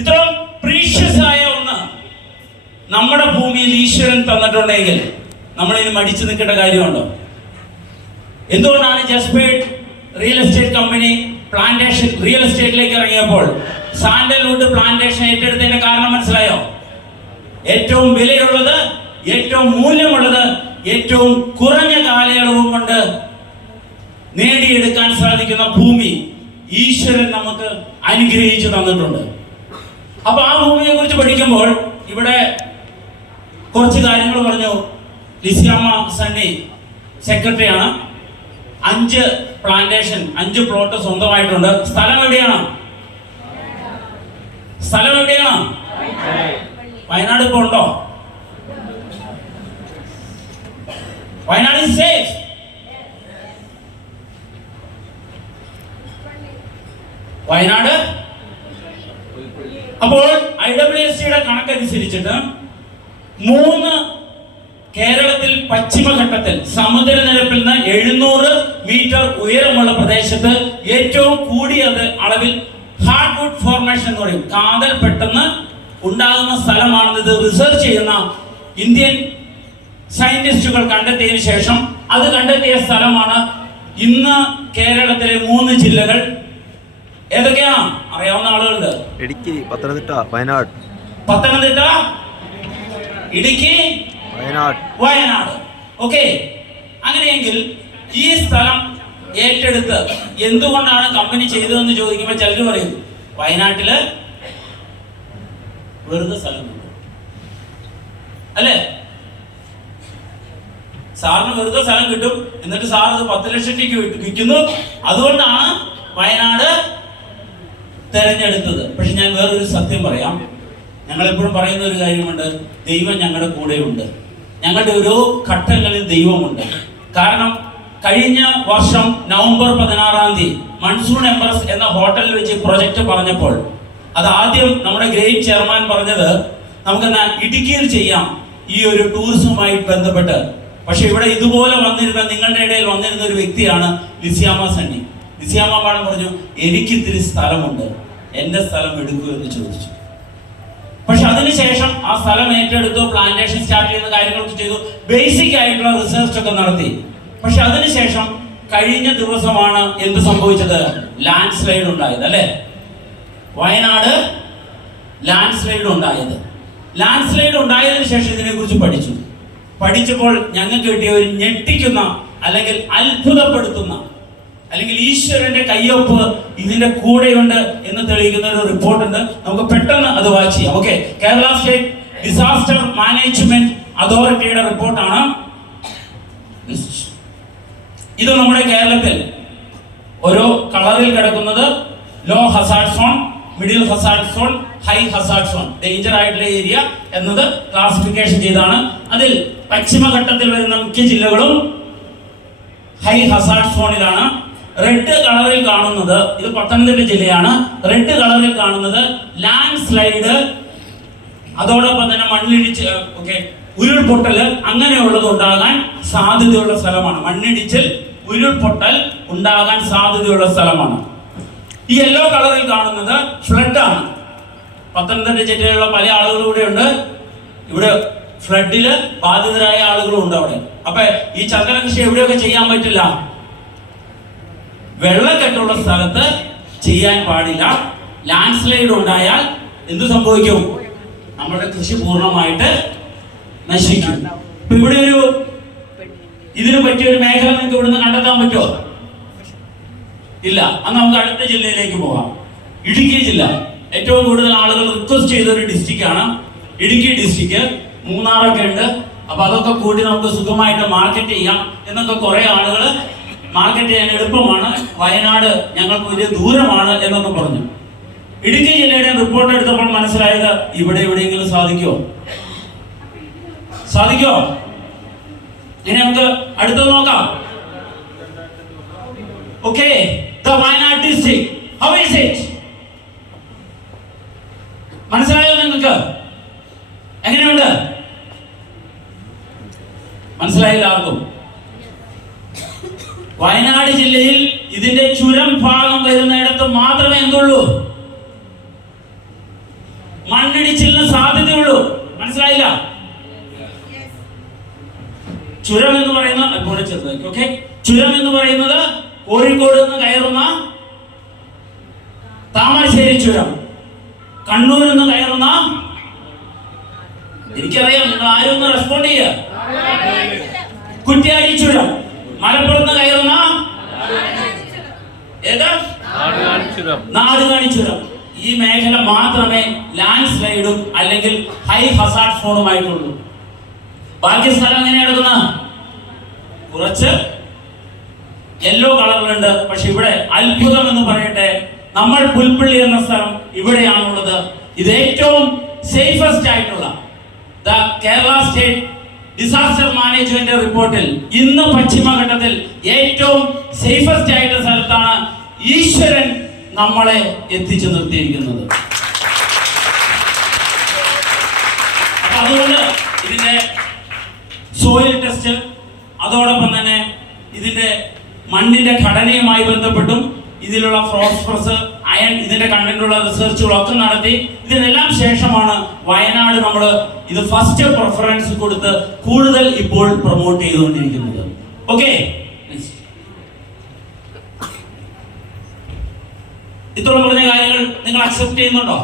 ഇത്രയും പ്രീഷ്യസ് ആയ ഒന്ന് നമ്മുടെ ഭൂമിയിൽ ഈശ്വരൻ തന്നിട്ടുണ്ടെങ്കിൽ നമ്മളിനി മടിച്ചു നിൽക്കേണ്ട കാര്യമുണ്ടോ? എന്തുകൊണ്ടാണ് ജസ്പേട്ട് real estate company plantation real എസ്റ്റേറ്റിലേക്ക് ഇറങ്ങിയപ്പോൾ സാൻഡൽവുഡ് പ്ലാന്റേഷൻ ഏറ്റെടുത്തതിന്റെ കാരണം മനസ്സിലായോ? ഏറ്റവും വിലയുള്ളത്, ഏറ്റവും മൂല്യമുള്ളത്, ഏറ്റവും കുറഞ്ഞ കാലയളവ് കൊണ്ട് നേടിയെടുക്കാൻ സാധിക്കുന്ന ഭൂമി ഈശ്വരൻ നമുക്ക് അനുഗ്രഹിച്ചു തന്നിട്ടുണ്ട്. അപ്പൊ ആ ഭൂമിയെ കുറിച്ച് പഠിക്കുമ്പോൾ ഇവിടെ കുറച്ച് കാര്യങ്ങൾ പറഞ്ഞു. ലിസിയാമ്മ സണ്ണി സെക്രട്ടറിയാണ്. 5 പ്ലാന്റേഷൻ 5 പ്ലോട്ട് സ്വന്തമായിട്ടുണ്ട്. സ്ഥലം എവിടെയാണ്? വയനാട് ഇപ്പൊ ഉണ്ടോ? Wayanad is safe. വയനാട് അപ്പോൾ IWSCയുടെ കണക്കനുസരിച്ചിട്ട് 3 കേരളത്തിൽ പശ്ചിമഘട്ടത്തിൽ സമുദ്രനിരപ്പിൽ നിന്ന് 700 മീറ്റർ ഉയരമുള്ള പ്രദേശത്ത് ഏറ്റവും കൂടിയ അളവിൽ ഹാർഡ്വുഡ് ഫോർമേഷൻ എന്ന് പറയും, കാതൽ പെട്ടെന്ന് ഉണ്ടാകുന്ന സ്ഥലമാണെന്ന് ഇത് റിസർച്ച് ചെയ്യുന്ന ഇന്ത്യൻ സയന്റിസ്റ്റുകൾ കണ്ടെത്തിയതിനു ശേഷം അത് കണ്ടെത്തിയ സ്ഥലമാണ് ഇന്ന് കേരളത്തിലെ 3 ജില്ലകൾ. ഏതൊക്കെയാണ് അറിയാവുന്ന ആളുകളുണ്ട്? ഇടുക്കി, പത്തനംതിട്ട, വയനാട്. പത്തനംതിട്ട, ഇടുക്കി, വയനാട്. ഓക്കെ. അങ്ങനെയെങ്കിൽ ഈ സ്ഥലം ഏറ്റെടുത്ത് എന്തുകൊണ്ടാണ് കമ്പനി ചെയ്തതെന്ന് ചോദിക്കുമ്പോൾ ചിലർ പറയും വയനാട്ടില് വെറുതെ സ്ഥലം കിട്ടും അല്ലേ? സാറിന് വെറുതെ സ്ഥലം കിട്ടും, എന്നിട്ട് സാർ അത് 10 ലക്ഷത്തേക്ക് വിൽക്കുന്നു, അതുകൊണ്ടാണ് വയനാട് തെരഞ്ഞെടുത്തത്. പക്ഷെ ഞാൻ വേറൊരു സത്യം പറയാം. ഞങ്ങൾ എപ്പോഴും പറയുന്ന ഒരു കാര്യമുണ്ട്, ദൈവം ഞങ്ങളുടെ കൂടെയുണ്ട്. ഞങ്ങളുടെ ഓരോ ഘട്ടങ്ങളിൽ ദൈവമുണ്ട്. കാരണം കഴിഞ്ഞ വർഷം നവംബർ 16-ാം തീയതി മൺസൂൺ എംബറസ് എന്ന ഹോട്ടലിൽ വെച്ച് പ്രൊജക്ട് പറഞ്ഞപ്പോൾ അത് ആദ്യം നമ്മുടെ ഗ്രേറ്റ് ചെയർമാൻ പറഞ്ഞത് നമുക്കെന്നാ ഇടുക്കിയിൽ ചെയ്യാം ഈ ഒരു ടൂറിസവുമായി ബന്ധപ്പെട്ട്. പക്ഷെ ഇവിടെ ഇതുപോലെ വന്നിരുന്ന, നിങ്ങളുടെ ഇടയിൽ വന്നിരുന്ന ഒരു വ്യക്തിയാണ് ലിസിയാമ്മ സണ്ണി. ലിസിയാമ്മ മാഡം പറഞ്ഞു, എനിക്ക് ഇത്തിരി സ്ഥലമുണ്ട്, എന്റെ സ്ഥലം എടുക്കൂ എന്ന് ചോദിച്ചു. പക്ഷെ അതിനുശേഷം ആ സ്ഥലം ഏറ്റെടുത്തു, പ്ലാന്റേഷൻ സ്റ്റാർട്ട് ചെയ്യുന്ന കാര്യങ്ങളൊക്കെ ചെയ്തു, ബേസിക് ആയിട്ടുള്ള റിസർച്ച് ഒക്കെ നടത്തി. പക്ഷെ അതിനുശേഷം കഴിഞ്ഞ ദിവസമാണ് എന്ത് സംഭവിച്ചത്? ലാൻഡ് സ്ലൈഡ് ഉണ്ടായത് അല്ലെ? വയനാട് ലാൻഡ് സ്ലൈഡ് ഉണ്ടായത്. ലാൻഡ് സ്ലൈഡ് ഉണ്ടായതിനു ശേഷം ഇതിനെ കുറിച്ച് പഠിച്ചപ്പോൾ ഞങ്ങൾക്ക് കിട്ടിയ ഒരു ഞെട്ടിക്കുന്ന അല്ലെങ്കിൽ അത്ഭുതപ്പെടുത്തുന്ന അല്ലെങ്കിൽ ഈശ്വരന്റെ കയ്യൊപ്പ് ഇതിന്റെ കൂടെയുണ്ട് എന്ന് തെളിയിക്കുന്ന ഒരു റിപ്പോർട്ടുണ്ട്. നമുക്ക് പെട്ടെന്ന് അത് വാച്ച് ചെയ്യാം. Okay. Kerala state disaster management അതോറിറ്റിയുടെ റിപ്പോർട്ടാണ് ഇത്. നമ്മുടെ കേരളത്തിൽ ഓരോ കളറിൽ കിടക്കുന്നത് low hazard zone, middle hazard zone, high hazard zone, danger ആയിട്ടുള്ള ഏരിയ എന്നത് ക്ലാസിഫിക്കേഷൻ ചെയ്താണ്. അതിൽ പശ്ചിമഘട്ടത്തിൽ വരുന്ന മുഖ്യ ജില്ലകളും ഹൈ ഹസാർഡ് സോണിലാണ്. റെഡ് കളറിൽ കാണുന്നത്, ഇത് പത്തനംതിട്ട ജില്ലയാണ്. റെഡ് കളറിൽ കാണുന്നത് ലാൻഡ് സ്ലൈഡ്, അതോടൊപ്പം തന്നെ മണ്ണിടിച്ച്, ഓക്കെ, ഉരുൾപൊട്ടൽ അങ്ങനെയുള്ളത് ഉണ്ടാകാൻ സാധ്യതയുള്ള സ്ഥലമാണ്. മണ്ണിടിച്ചിൽ, ഉരുൾപൊട്ടൽ ഉണ്ടാകാൻ സാധ്യതയുള്ള സ്ഥലമാണ്. ഈ യെല്ലോ കളറിൽ കാണുന്നത് ഫ്ലഡ് ആണ്. പത്തനംതിട്ട ജില്ലയിലുള്ള പല ആളുകളും ഇവിടെ ഉണ്ട്. ഇവിടെ ഫ്ലഡില് ബാധിതരായ ആളുകളും ഉണ്ട് അവിടെ. അപ്പൊ ഈ ചന്ദന കൃഷി എവിടെയൊക്കെ ചെയ്യാൻ പറ്റില്ല? വെള്ളക്കെട്ടുള്ള സ്ഥലത്ത് ചെയ്യാൻ പാടില്ല. ലാൻഡ് സ്ലൈഡ് ഉണ്ടായാൽ എന്ത് സംഭവിക്കും? നമ്മുടെ കൃഷി പൂർണ്ണമായിട്ട് നശിക്കും. ഇപ്പൊ ഇവിടെ ഇതിനു പറ്റിയ ഒരു മേഖല നിങ്ങൾക്ക് ഇവിടുന്ന് കണ്ടെത്താൻ പറ്റുമോ? ഇല്ല. അന്ന് നമുക്ക് അടുത്ത ജില്ലയിലേക്ക് പോകാം. ഇടുക്കി ജില്ല ഏറ്റവും കൂടുതൽ ആളുകൾ റിക്വസ്റ്റ് ചെയ്ത ഒരു ഡിസ്ട്രിക്റ്റ് ആണ് ഇടുക്കി ഡിസ്ട്രിക്ട്. മൂന്നാറൊക്കെ ഉണ്ട്. അപ്പൊ അതൊക്കെ കൂടി നമുക്ക് സുഖമായിട്ട് മാർക്കറ്റ് ചെയ്യാം എന്നൊക്കെ കുറെ ആളുകൾ മാർക്കറ്റ് ചെയ്യാൻ എളുപ്പമാണ്, വയനാട് ഞങ്ങൾക്ക് വലിയ ദൂരമാണ് എന്നൊക്കെ പറഞ്ഞു. ഇടുക്കി ജില്ലയുടെ റിപ്പോർട്ട് എടുത്തപ്പോൾ മനസ്സിലായത് ഇവിടെ എവിടെയെങ്കിലും സാധിക്കുമോ? ഇനി നമുക്ക് അടുത്തത് നോക്കാം. Okay, the Wayanad district, how is it? മനസ്സിലായോ നിങ്ങൾക്ക്? എങ്ങനെയുണ്ട്? മനസ്സിലായില്ല ആർക്കും? വയനാട് ജില്ലയിൽ ഇതിന്റെ ചുരം ഭാഗം വരുന്നിടത്ത് മാത്രമേ എന്തുള്ളൂ? മണ്ണിടിച്ചിലിന് സാധ്യതയുള്ളൂ. മനസ്സിലായില്ല? ചുരം എന്ന് പറയുന്ന ഓക്കെ, ചുരം എന്ന് പറയുന്നത് കോഴിക്കോട് നിന്ന് കയറുന്ന താമരശ്ശേരി ചുരം, കണ്ണൂരിൽ നിന്ന് കയറുന്ന, എനിക്കറിയാം നിങ്ങൾ ആരും ഒന്ന് റെസ്പോണ്ട് ചെയ്യുക, കുറ്റ്യാടി ചുരം, മലപ്പുറത്ത് നിന്ന് കയറുന്ന ഏതാ നാടുകാണി ചുരം. ഈ മേഖല മാത്രമേ ലാൻഡ് സ്ലൈഡും അല്ലെങ്കിൽ ഹൈ ഹസാർഡ് സോണുമായിട്ടുള്ളൂ. ബാക്കി സ്ഥലം എങ്ങനെ എടുക്കുന്ന കുറച്ച് യെല്ലോ കളറിലുണ്ട്. പക്ഷെ ഇവിടെ അത്ഭുതം എന്ന് പറയട്ടെ, നമ്മൾ പുൽപ്പള്ളി എന്ന സ്ഥലം ഇവിടെയാണുള്ളത്. ഇത് ഏറ്റവും സേഫസ്റ്റ് ആയിട്ടുള്ള കേരള സ്റ്റേറ്റ് ഡിസാസ്റ്റർ മാനേജ്മെന്റ് റിപ്പോർട്ടിൽ ഇന്ന് പശ്ചിമഘട്ടത്തിൽ ഏറ്റവും സേഫസ്റ്റ് ആയിട്ടുള്ള സ്ഥലത്താണ് ഈശ്വരൻ നമ്മളെ എത്തിച്ചു നിർത്തിയിരിക്കുന്നത്. അതുകൊണ്ട് ഇതിന്റെ സോയിൽ ടെസ്റ്റ്, അതോടൊപ്പം തന്നെ ഇതിന്റെ മണ്ണിന്റെ ഘടനയുമായി ബന്ധപ്പെട്ടും ഇതിലുള്ള ഫോസ്ഫറസ്, അയൺ, ഇതിന്റെ കണ്ടന്റുള്ള റിസർച്ചുകളൊക്കെ നടത്തി ഇതിനെല്ലാം ശേഷമാണ് വയനാട് നമ്മൾ ഇത് ഫസ്റ്റ് പ്രിഫറൻസ് കൊടുത്ത് കൂടുതൽ ഇപ്പോൾ പ്രൊമോട്ട് ചെയ്തുകൊണ്ടിരിക്കുന്നത്. ഓക്കെ, ഇത്രയും പറഞ്ഞ കാര്യങ്ങൾ നിങ്ങൾ അക്സെപ്റ്റ് ചെയ്യുന്നുണ്ടോ?